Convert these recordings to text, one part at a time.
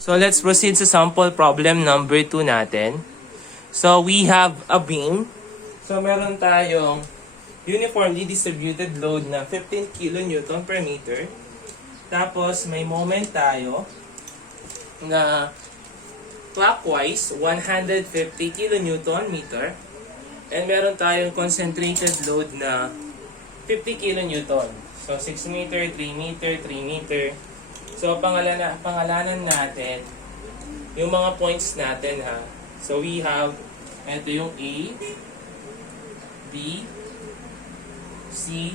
So let's proceed sa sample problem number 2 natin. So we have a beam. So meron tayong uniformly distributed load na 15 kN per meter. Tapos may moment tayo na clockwise 150 kN meter. And meron tayong concentrated load na 50 kN. So 6 meter, 3 meter, 3 meter. So, pangalanan natin yung mga points natin, ha. So, we have, ito yung A, B, C,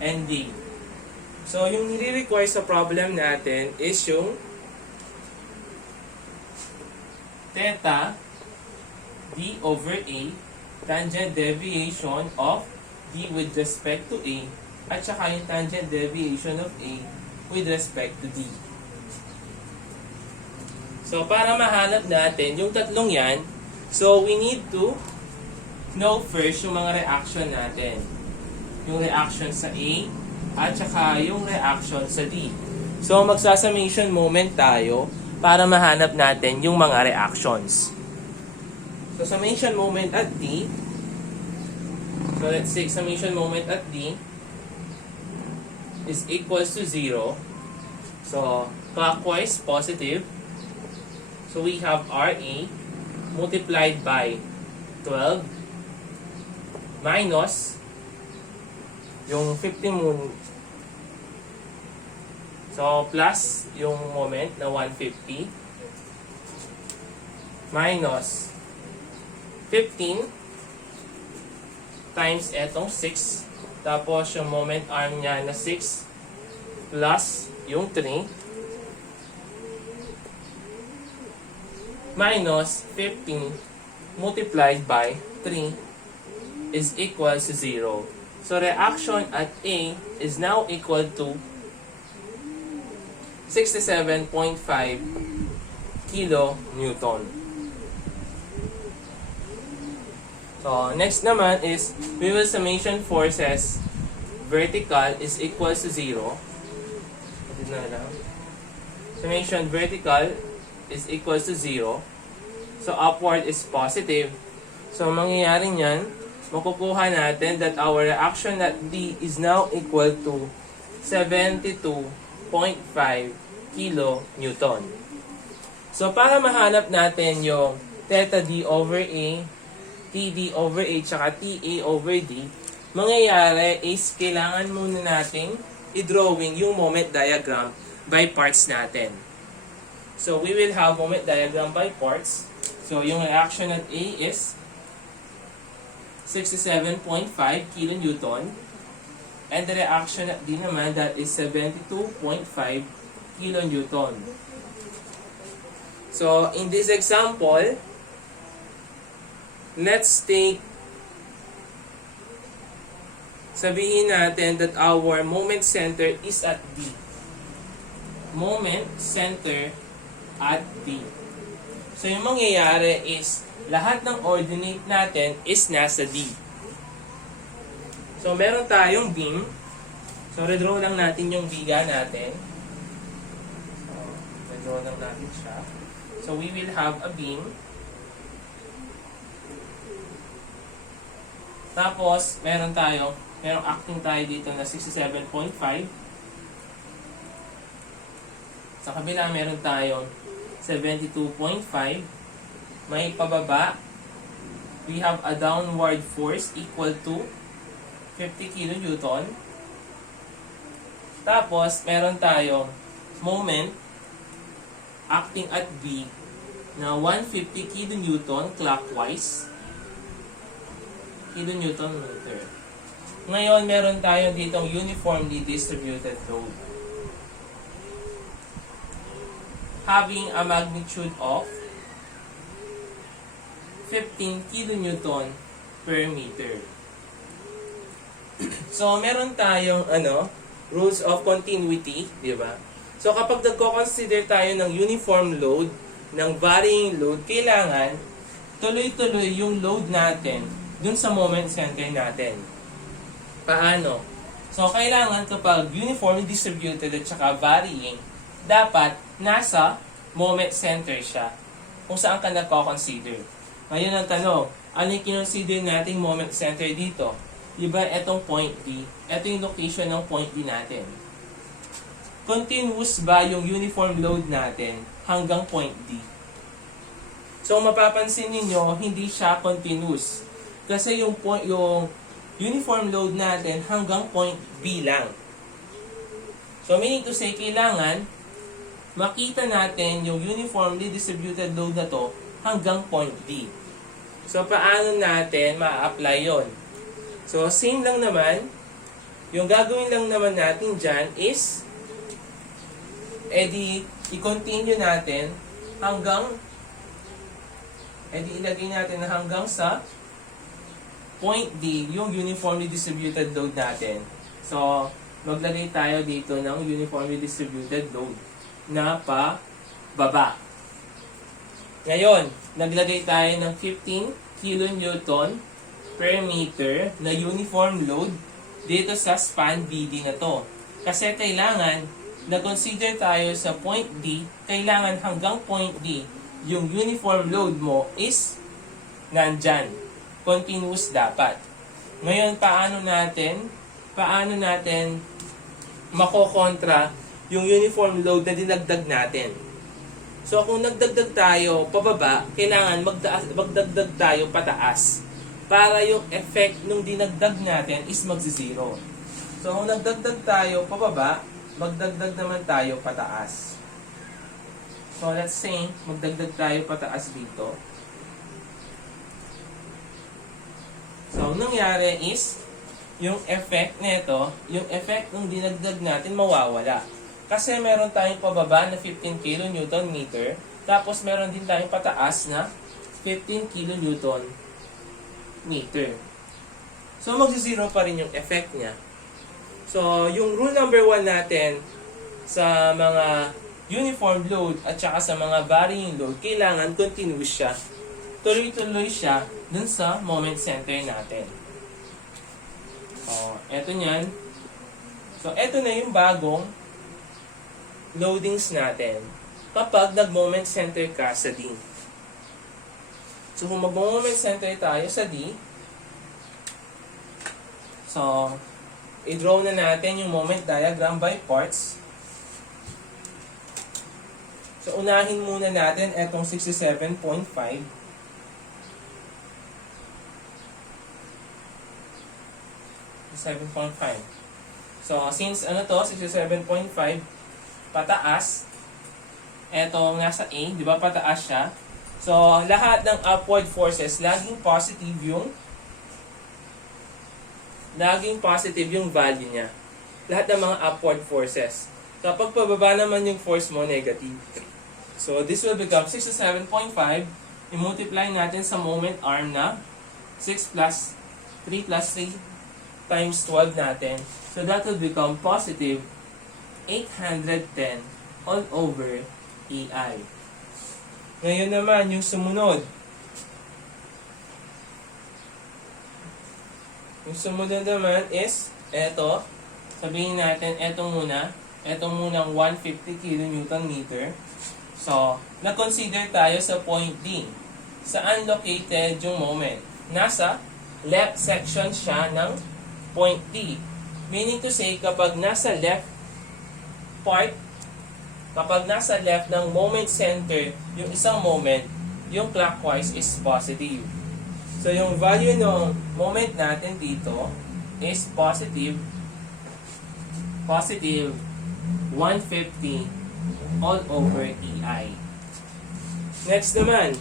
and D. So, yung nire-require sa problem natin is yung theta D over A, tangent deviation of D with respect to A, at saka yung tangent deviation of A with respect to D. So, para mahanap natin yung tatlong yan, so we need to know first yung mga reaction natin. Yung reaction sa A, at saka yung reaction sa D. So, magsasummation moment tayo para mahanap natin yung mga reactions. So, summation moment at D. So, let's say summation moment at D is equals to 0. So, clockwise, positive. So, we have RA multiplied by 12 minus yung 50 moon. So, plus yung moment na 150 minus 15 times etong 6. Tapos, yung moment arm niya na 6 plus yung 3 minus 15 multiplied by 3 is equal to 0. So, reaction at A is now equal to 67.5 kilonewton. So, next naman is, we will summation forces vertical is equal to 0. Summation vertical is equal to 0. So, upward is positive. So, mangyayari niyan, makukuha natin that our reaction at D is now equal to 72.5 kilonewton. So, para mahanap natin yung theta D over A, TD over A, tsaka TA over D, mangyayari is kailangan muna nating i-drawing yung moment diagram by parts natin. So, we will have moment diagram by parts. So, yung reaction at A is 67.5 kilonewton. And the reaction at D naman, that is 72.5 kilonewton. So, in this example, let's take, sabihin natin that our moment center is at D. Moment center at D. So, yung mangyayari is, lahat ng ordinate natin is nasa D. So, meron tayong beam. So, redraw lang natin yung biga natin. So, redraw lang natin siya. So, we will have a beam. Tapos, merong acting tayo dito na 67.5. Sa kabila, meron tayong 72.5. May pababa. We have a downward force equal to 50 kilonewton. Tapos, meron tayong moment acting at B na 150 kilonewton clockwise. Kilonewton meter. Ngayon, meron tayo ditong uniformly distributed load having a magnitude of 15 kilonewton per meter. So, meron tayong rules of continuity, di ba? So, kapag nagko-consider tayo ng uniform load, ng varying load, kailangan tuloy-tuloy yung load natin dun sa moment center natin. Paano? So, kailangan kapag uniformly distributed at saka varying, dapat nasa moment center siya. Kung saan ka nagko-consider. Ngayon ang tanong, ano yung kinonsider nating moment center dito? Diba itong point D? Ito yung location ng point D natin. Continuous ba yung uniform load natin hanggang point D? So mapapansin niyo hindi siya continuous. Kasi yung uniform load natin hanggang point B lang. So meaning to say, kailangan makita natin yung uniformly distributed load na to hanggang point D. So paano natin ma-apply yon? So same lang naman, yung gagawin lang naman natin dyan is i-continue natin ilagay natin na hanggang sa point D yung uniformly distributed load natin. So, maglagay tayo dito ng uniformly distributed load na pababa. Ngayon, naglagay tayo ng 15 kN per meter na uniform load dito sa span BD na to. Kasi kailangan na-consider tayo sa point D, kailangan hanggang point D, yung uniform load mo is nandyan. Continuous dapat. Ngayon, paano natin makokontra yung uniform load na dinagdag natin? So, kung nagdagdag tayo pababa, kailangan magdagdag tayo pataas para yung effect nung dinagdag natin is magsi-zero. So, kung nagdagdag tayo pababa, magdagdag naman tayo pataas. So, let's say, magdagdag tayo pataas dito. So, ang nangyari is, yung effect nito, yung effect nung dinagdag natin mawawala. Kasi meron tayong pababa na 15 kN, tapos meron din tayong pataas na 15 kN. So, magsi-zero pa rin yung effect niya. So, yung rule number 1 natin sa mga uniform load at saka sa mga varying load, kailangan continuous siya. Tuloy-tuloy siya dun sa moment center natin. So, eto nyan. So, eto na yung bagong loadings natin kapag nag-moment center ka sa D. So, kung mag-moment center tayo sa D, so, i-draw na natin yung moment diagram by parts. So, unahin muna natin etong 67.5. 7.5. So, since ano to, 67.5, pataas, etong nasa A, di ba pataas siya? So, lahat ng upward forces, laging positive yung value niya. Lahat ng mga upward forces. Kapag pababa naman yung force mo, negative. So, this will become 67.5. I-multiply natin sa moment arm na 6 plus 3 plus 3 times 12 natin. So, that will become positive 810 all over EI. Ngayon naman, yung sumunod. Yung sumunod naman is, eto. Sabihin natin, eto muna. Etong munang 150 kN/meter. So, na-consider tayo sa point D. Saan located yung moment? Nasa left section siya ng point D. Meaning to say, kapag nasa left part, kapag nasa left ng moment center, yung isang moment, yung clockwise is positive. So, yung value ng moment natin dito is positive 150 all over EI. Next naman,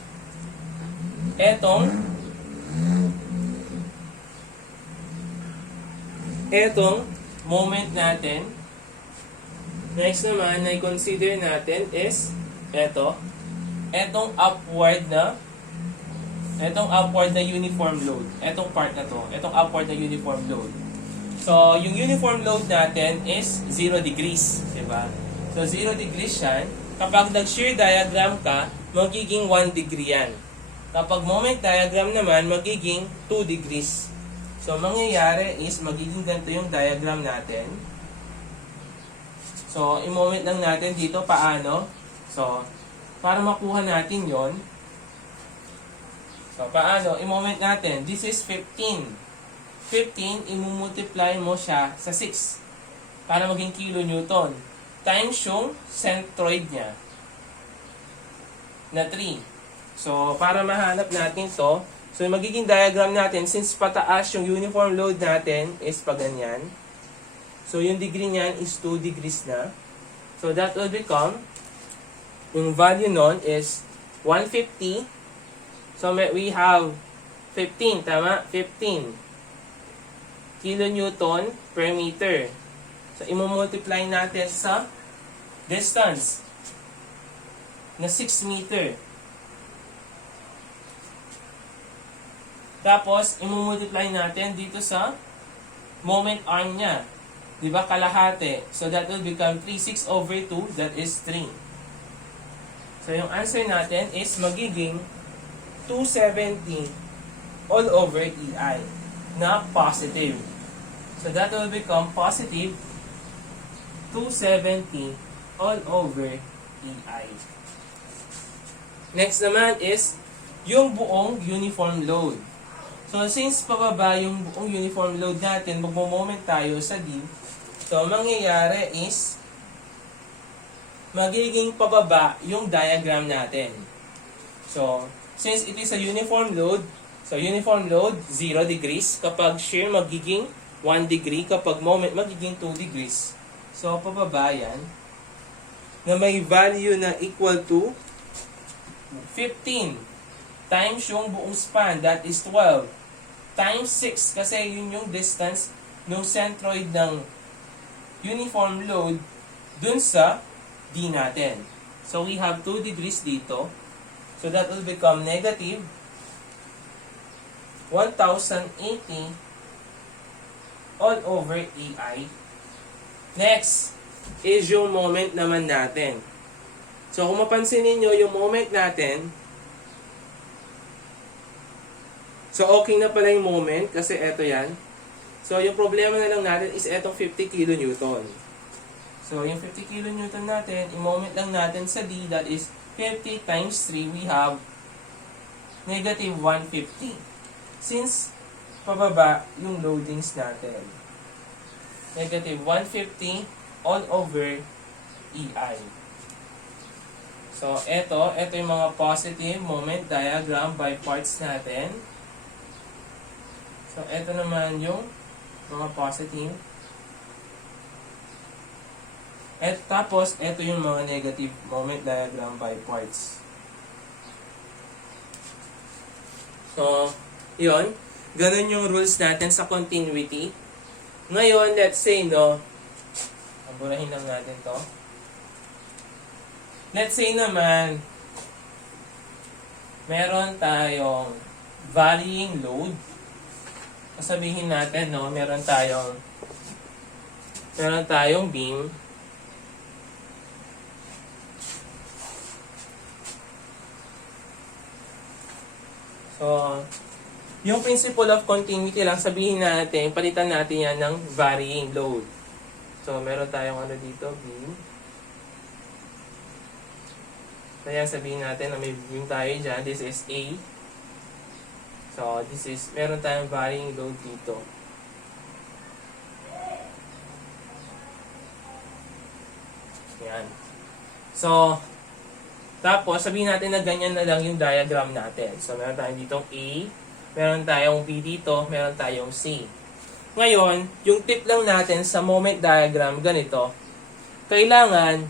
etong moment natin, next naman na i-consider natin is etong upward na uniform load. Etong part na to, etong upward na uniform load. So, yung uniform load natin is 0 degrees, diba? So, 0 degrees yan. Kapag nag-shear diagram ka, magiging 1 degree yan. Kapag moment diagram naman, magiging 2 degrees. So, mangyayari is magiging ganito yung diagram natin. So, i-moment lang natin dito paano. So, para makuha natin yon. So, paano? I-moment natin. This is 15. 15, imumultiply mo siya sa 6 para maging kilonewton. Times yung centroid niya na 3. So, para mahanap natin to, so yung magiging diagram natin, since pataas yung uniform load natin is pa ganyan. So, yung degree niyan is 2 degrees na. So, that will become, yung value nun is 150. So, we have 15, tama? 15 kilonewton per meter. So, imumultiply natin sa distance na 6 meter. Tapos, imumultiply natin dito sa moment arm niya. Diba? Kalahati. So, that will become 3. 6 over 2, that is 3. So, yung answer natin is magiging 270 all over EI na positive. So, that will become positive 270 all over EI. Next naman is yung buong uniform load. So, since pababa yung buong uniform load natin, magmo-moment tayo sa D. So, mangyayari is magiging pababa yung diagram natin. So, since it is a uniform load, so uniform load, 0 degrees. Kapag shear, magiging 1 degree. Kapag moment, magiging 2 degrees. So, pababa yan. Na may value na equal to 15 times yung buong span, that is 12. Times 6, kasi yun yung distance ng centroid ng uniform load dun sa D natin. So, we have 2 degrees dito. So, that will become negative 1,080 all over EI. Next is yung moment naman natin. So, kung mapansin niyo yung moment natin, so okay na pala yung moment kasi eto yan. So, yung problema na lang natin is etong 50 kilonewton. So, yung 50 kilonewton natin, i-moment lang natin sa D, that is 50 times 3, we have negative 150. Since pababa yung loadings natin. Negative 150 all over EI. So, ito yung mga positive moment diagram by parts natin. So, ito naman yung mga positive. At tapos, ito yung mga negative moment diagram by parts. So, yun. Ganun yung rules natin sa continuity. Ngayon, let's say, no, burahin lang natin to. Let's say naman, meron tayong varying load. Sabihin natin, no, meron tayong beam. So, yung principle of continuity lang, sabihin natin, palitan natin yan ng varying load. So, meron tayong ano dito, beam. So, yan, sabihin natin na may beam tayo dyan. This is A. So, meron tayong varying load dito. Yan. So, tapos, sabihin natin na ganyan na lang yung diagram natin. So, meron tayong ditong A, meron tayong B dito, meron tayong C. Ngayon, yung tip lang natin sa moment diagram, ganito. Kailangan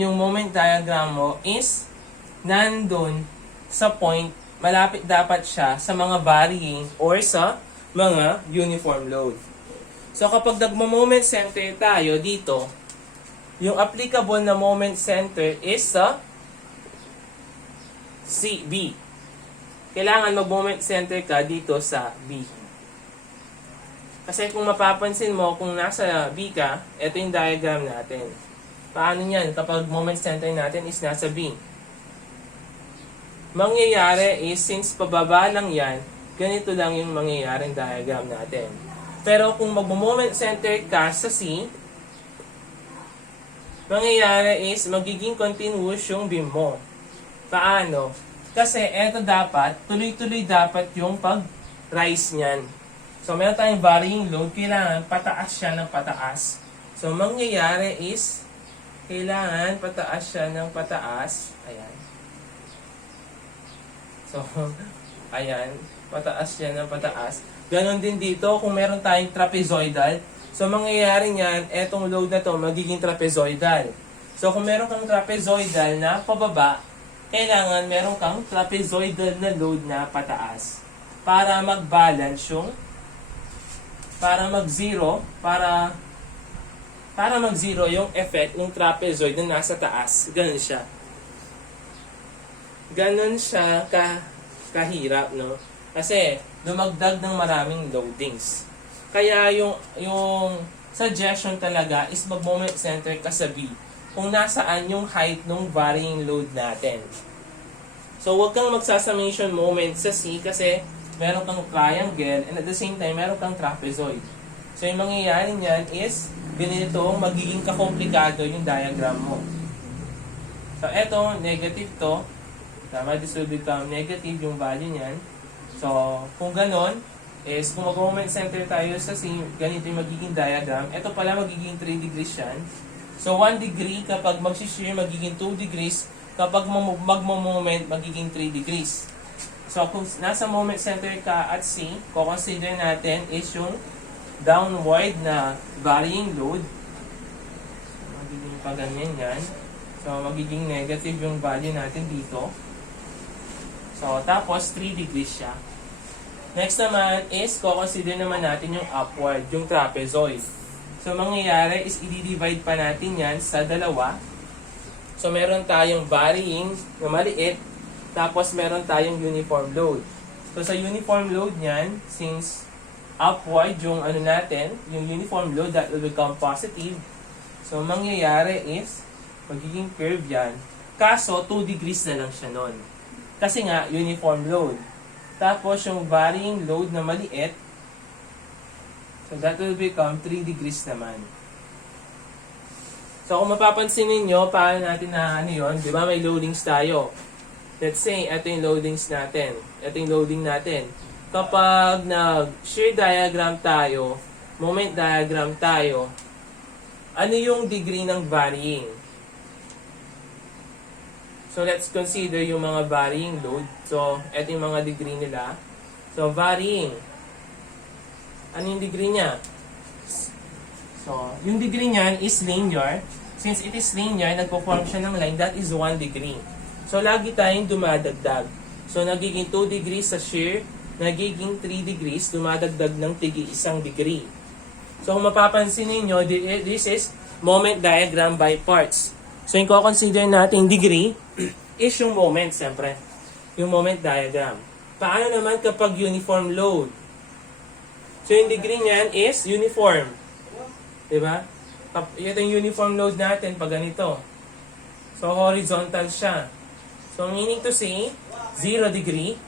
yung moment diagram mo is nandun sa point, malapit dapat siya sa mga varying or sa mga uniform load. So, kapag nagmo-moment center tayo dito, yung applicable na moment center is sa B. Kailangan mag-moment center ka dito sa B. Kasi kung mapapansin mo, kung nasa B ka, ito yung diagram natin. Paano yan kapag moment center natin is nasa B? Mangyayari is, since pababa lang yan, ganito lang yung mangyayaring diagram natin. Pero kung mag-moment center ka sa C, mangyayari is magiging continuous yung beam mo. Paano? Kasi eto dapat, tuloy-tuloy dapat yung pag-rise niyan. So, meron tayong varying load, kailangan pataas siya ng pataas. So, mangyayari is, kailangan pataas siya ng pataas. Ayan. So, ayan. Pataas siya ng pataas. Ganon din dito, kung meron tayong trapezoidal. So, mangyayari niyan, etong load na to magiging trapezoidal. So, kung meron kang trapezoidal na pababa, kailangan meron kang trapezoidal na load na pataas. Para mag-balance yung para mag-zero yung effect ng trapezoid na nasa taas. Ganun siya. Ganun siya kahirap, no? Kasi dumagdag ng maraming loadings. Kaya yung suggestion talaga is mag-moment center ka sa B. Kung nasaan yung height ng varying load natin. So, huwag kang magsasummation moment sa C kasi meron kang triangle and at the same time, meron kang trapezoid. So, yung mangyayari niyan is, ganito, magiging kakomplikado yung diagram mo. So, eto, negative to. Tama, this will become negative yung value niyan. So, kung ganon, is kung mag-moment center tayo sa C, ganito yung magiging diagram. Ito pala, magiging 3 degrees yan. So, 1 degree kapag mag-shear, magiging 2 degrees. Kapag mag-moment, magiging 3 degrees. So, kung nasa moment center ka at C, consider natin is yung downward na varying load. Magiging pa ganyan yan. So, magiging negative yung value natin dito. So, tapos 3 degrees siya. Next naman is, consider naman natin yung upward, yung trapezoid. So, mangyayari is, i-divide pa natin yan sa dalawa. So, meron tayong varying na maliit. Tapos, meron tayong uniform load. So, sa uniform load niyan, since upward yung ano natin, yung uniform load, that will become positive. So, mangyayari is, magiging curve yan. Kaso, 2 degrees na lang siya nun. Kasi nga, uniform load. Tapos, yung varying load na maliit, so, that will become 3 degrees naman. So, kung mapapansin ninyo, paano natin na ano yun? Di ba may loadings tayo? Let's say, ito yung loadings natin. Ito yung loading natin. Kapag nag-shear diagram tayo, moment diagram tayo, ano yung degree ng varying? So, let's consider yung mga varying load. So, ito yung mga degree nila. So, varying. Ano yung degree niya? So, yung degree niyan is linear. Since it is linear, nagpo-form siya ng line, that is 1 degree. So, lagi tayong dumadagdag. So, nagiging 2 degrees sa shear, nagiging 3 degrees, dumadagdag ng tig-1 degree. So, kung mapapansin ninyo, this is moment diagram by parts. So, yung consider natin degree is yung moment, siyempre. Yung moment diagram. Paano naman kapag uniform load? So, yung degree niyan is uniform. Diba? Ito yung uniform load natin pag ganito. So, horizontal siya. So, meaning to say, 0 degree.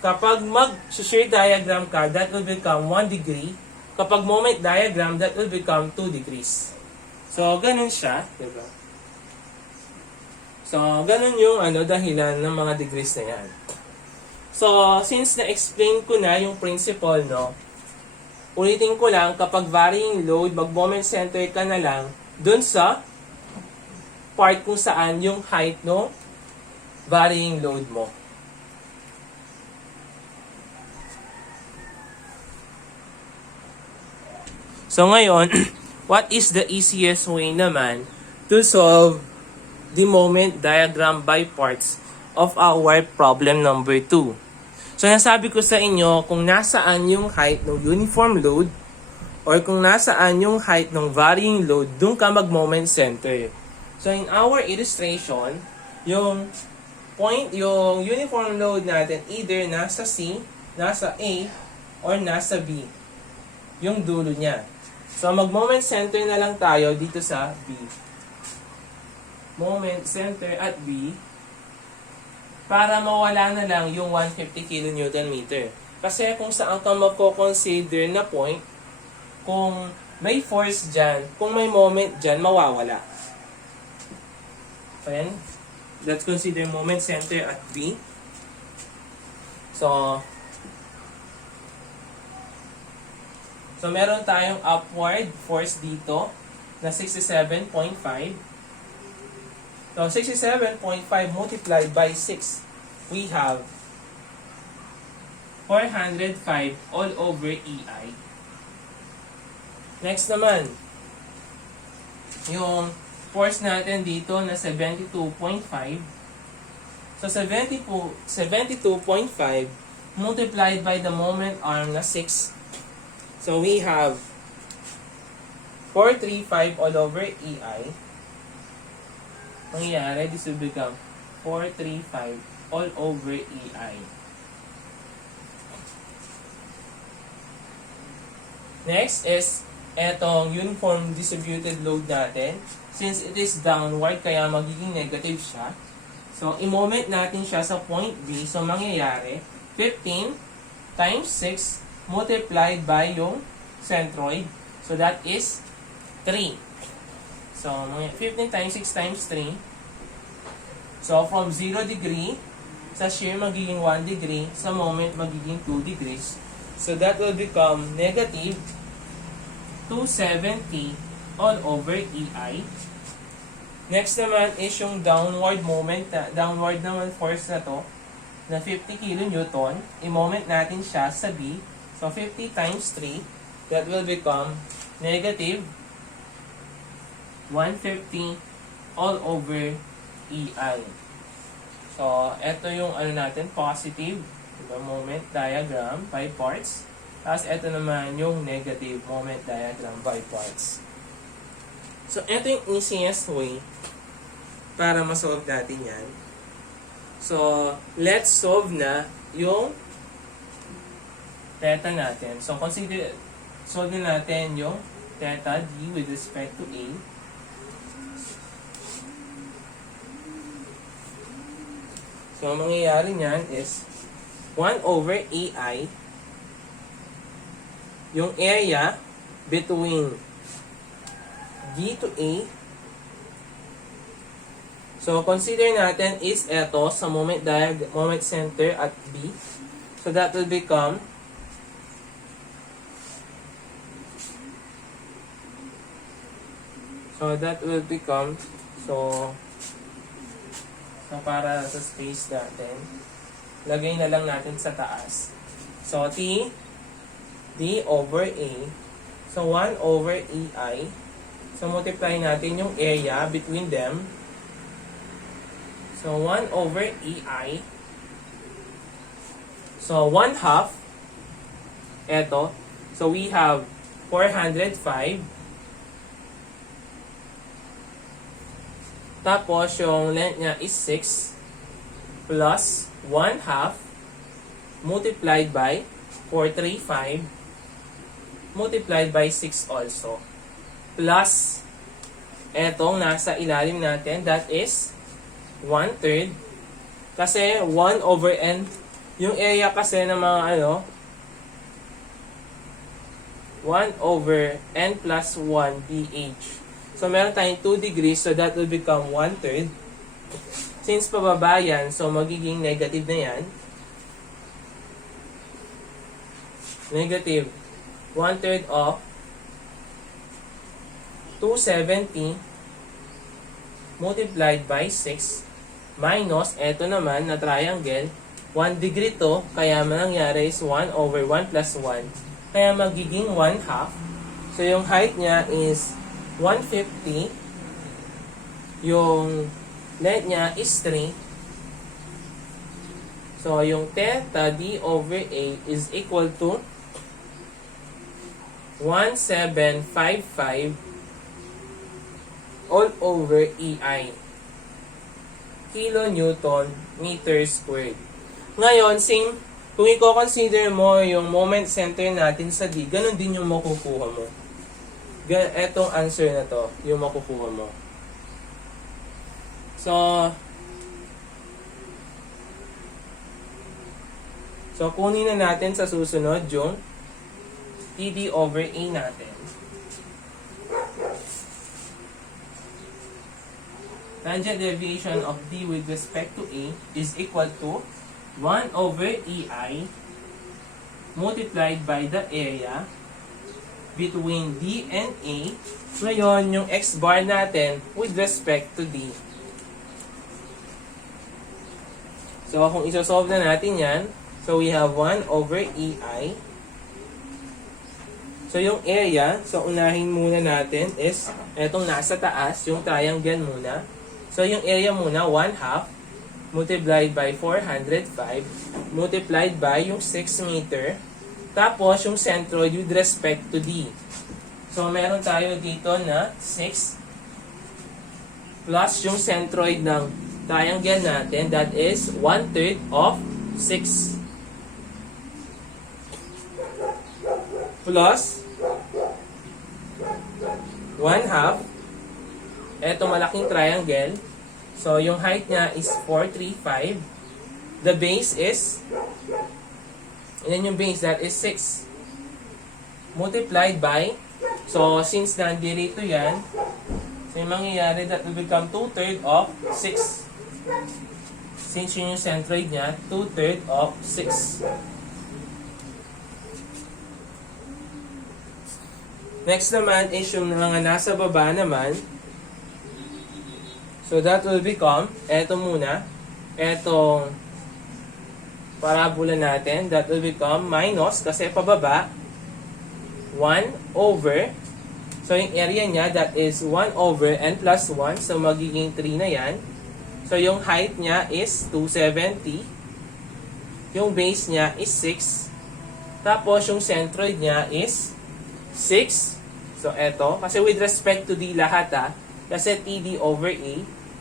Kapag mag-shear diagram ka, that will become 1 degree. Kapag moment diagram, that will become 2 degrees. So, ganun siya. Diba? So, ganun yung dahilan ng mga degrees na yan. So, since na-explain ko na yung principle, no, ulitin ko lang, kapag varying load, mag-moment center ka na lang dun sa part kung saan yung height no varying load mo. So ngayon, what is the easiest way naman to solve the moment diagram by parts of our problem number 2? So nasabi ko sa inyo kung nasaan yung height ng uniform load or kung nasaan yung height ng varying load, dun ka mag-moment center. So in our illustration, yung uniform load natin either nasa C, nasa A, or nasa B. Yung dulo niya. So mag-moment center na lang tayo dito sa B. Moment center at B para mawala na lang yung 150 kN meter. Kasi kung saan ka magko-consider na point, kung may force dyan, kung may moment dyan, mawawala. Then, let's consider moment center at B. So meron tayong upward force dito na 67.5. So, 67.5 multiplied by 6, we have 405 all over EI. Next naman, yung force natin dito na 72.5. So, 72.5 multiplied by the moment arm na 6. So, we have 435 all over EI. Mangyayari, this will become 435 all over EI. Next is etong uniform distributed load natin. Since it is downward, kaya magiging negative siya. So, i-moment natin siya sa point B. So, mangyayari, 15 times 6 multiplied by yung centroid. So, that is 3. So, 15 times 6 times 3. So, from 0 degree, sa shear magiging 1 degree, sa moment magiging 2 degrees. So, that will become negative 270 all over EI. Next naman is yung downward moment, downward naman force na to, na 50 kN. I-moment natin siya sa B. So, 50 times 3, that will become negative 150 all over EI. So, ito yung natin, positive, diba, moment diagram by parts. Tapos, ito naman yung negative moment diagram by parts. So, ito yung easiest way para masolve natin yan. So, let's solve na yung theta natin. So, solve natin yung theta D with respect to A. So, ang mangyayari niyan is 1 over AI, yung area between D to A. So, consider natin is eto sa moment center at B. So, that will become So, para sa space natin, lagay na lang natin sa taas. So, D over A. So, 1 over EI. So, multiply natin yung area between them. So, 1 over EI. So, 1/2. Eto. So, we have 405. Tapos, yung length niya is 6 plus 1/2 multiplied by 435 multiplied by 6 also. Plus, etong nasa ilalim natin, that is 1/3. Kasi 1 over n, yung area kasi ng mga 1 over n plus 1 pH. So, meron tayong 2 degrees, so that will become 1/3. Since pababa yan, so magiging negative na yan. Negative 1/3 of 270 multiplied by 6 minus, eto naman na triangle, 1 degree to, kaya mangyari is 1 over 1 plus 1. Kaya magiging 1/2. So, yung height niya is 150. Yung length niya is 3. So, yung theta D over A is equal to 1755 all over EI. Kilonewton meter squared. Ngayon, kung i-consider mo yung moment center natin sa D, ganun din yung makukuha mo. Etong answer na to, yung makukuha mo. So, kunin na natin sa susunod yung TD over A natin. tangent deviation of D with respect to A is equal to 1 over EI multiplied by the area between D and A. Ngayon, yung X bar natin with respect to D. So, kung isosolve na natin yan, so we have 1 over EI. So, yung area, so unahin muna natin is, etong nasa taas, yung triangle muna. So, yung area muna, 1/2 multiplied by 405 multiplied by yung 6 meter. Tapos, yung centroid with respect to D. So, meron tayo dito na 6 plus yung centroid ng triangle natin, that is 1/3 of 6 plus 1/2 eto malaking triangle. So, yung height niya is 435. The base is, yan yung base, that is 6. Multiplied by, so, since nandito yan, so yung mangyayari, that will become 2/3 of 6. Since yun yung centroid niya, 2/3 of 6. Next naman is yung mga nasa baba naman. So, that will become, eto muna, etong parabola natin, that will become minus, kasi pababa, 1 over, so yung area niya, that is 1 over n plus 1, so magiging 3 na yan. So, yung height niya is 270, yung base niya is 6, tapos yung centroid niya is 6. So, eto, kasi with respect to D lahat kasi TD over A.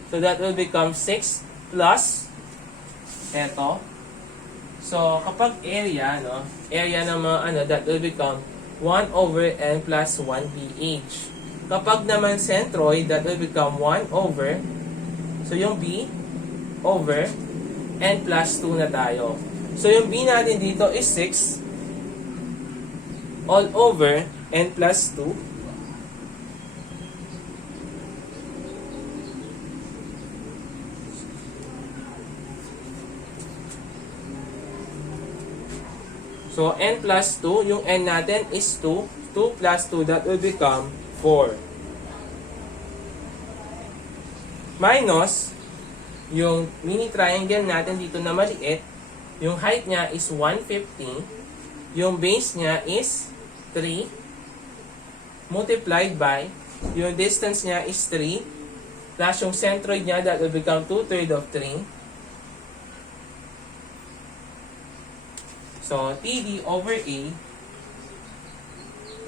So, that will become 6 plus eto. So, kapag area, area ng mga that will become 1 over n plus 1 BH. Kapag naman centroid, that will become 1 over, so yung B over n plus 2 na tayo. So, yung B natin dito is 6 all over n plus 2. So, n plus 2, yung n natin is 2. 2 plus 2, that will become 4. Minus, yung mini triangle natin dito na maliit, yung height niya is 150, yung base niya is 3, multiplied by, yung distance niya is 3, plus yung centroid niya, that will become 2/3 of 3. So, TD over A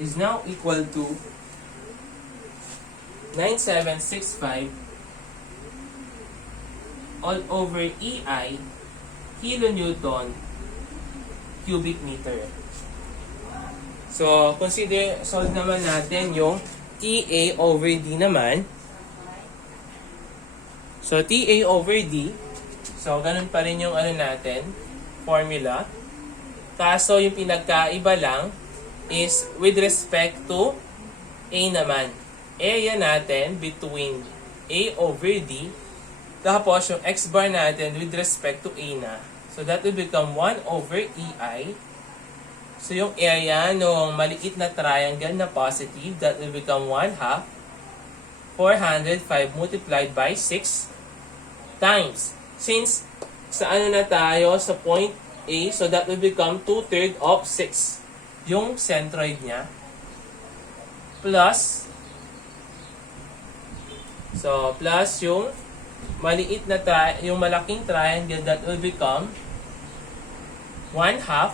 is now equal to 9765 all over EI kilonewton cubic meter. So, solve naman natin yung TA over D naman. So, TA over D, so, ganun pa rin yung natin, formula. Kaso, yung pinagkaiba lang is with respect to A naman. Area natin between A over D. Tapos, yung X bar natin with respect to A na. So, that will become 1 over EI. So, yung area ng maliit na triangle na positive, that will become 1/2. 405 multiplied by 6 times. Since, sa na tayo, sa point A, so that will become 2/3 of 6. Yung centroid niya. Plus, so, plus yung maliit na yung malaking triangle, that will become 1/2.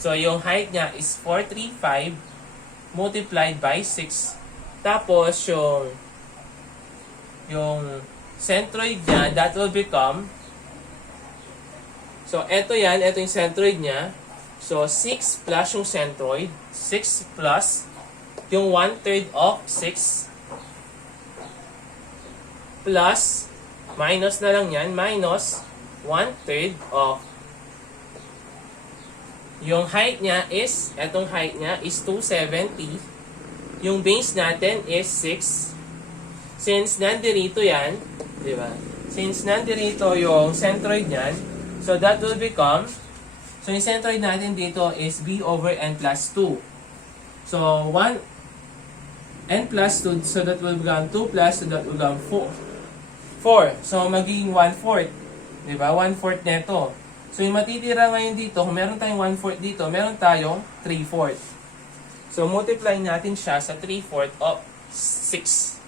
So, yung height niya is 435 multiplied by 6. Tapos, yung centroid niya, that will become, so, ito yung centroid niya. So, 6 plus yung centroid. 6 plus yung 1/3 of 6. Plus, minus na lang yan, minus 1/3 of, yung height niya is, etong height niya is 270. Yung base natin is 6. since nandirito yan, di ba? Since nandirito yung centroid niyan, so that will become, so yung centroid natin dito is b over n plus 2. So, 1 n plus 2, so that will become 2 plus, so that will become 4. So, magiging 1/4. Diba? 1/4 neto. So, yung matitira ngayon dito, kung meron tayong 1/4 dito, meron tayong 3/4. So, multiply natin siya sa 3/4 of 6.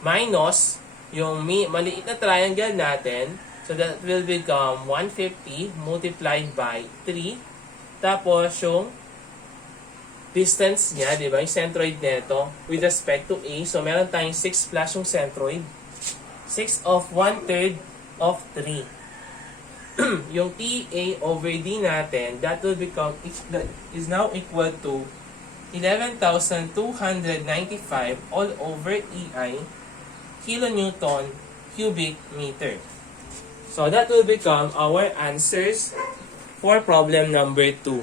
Minus, yung maliit na triangle natin, so that will become 150 multiplied by 3. Tapos, yung distance niya, di ba? Yung centroid nito with respect to A. So, meron tayong 6 plus yung centroid. 6 of 1/3 of 3. Yung TA over D natin, that will become, is now equal to 11,295 all over EI kilonewton cubic meter. So, that will become our answers for problem number 2.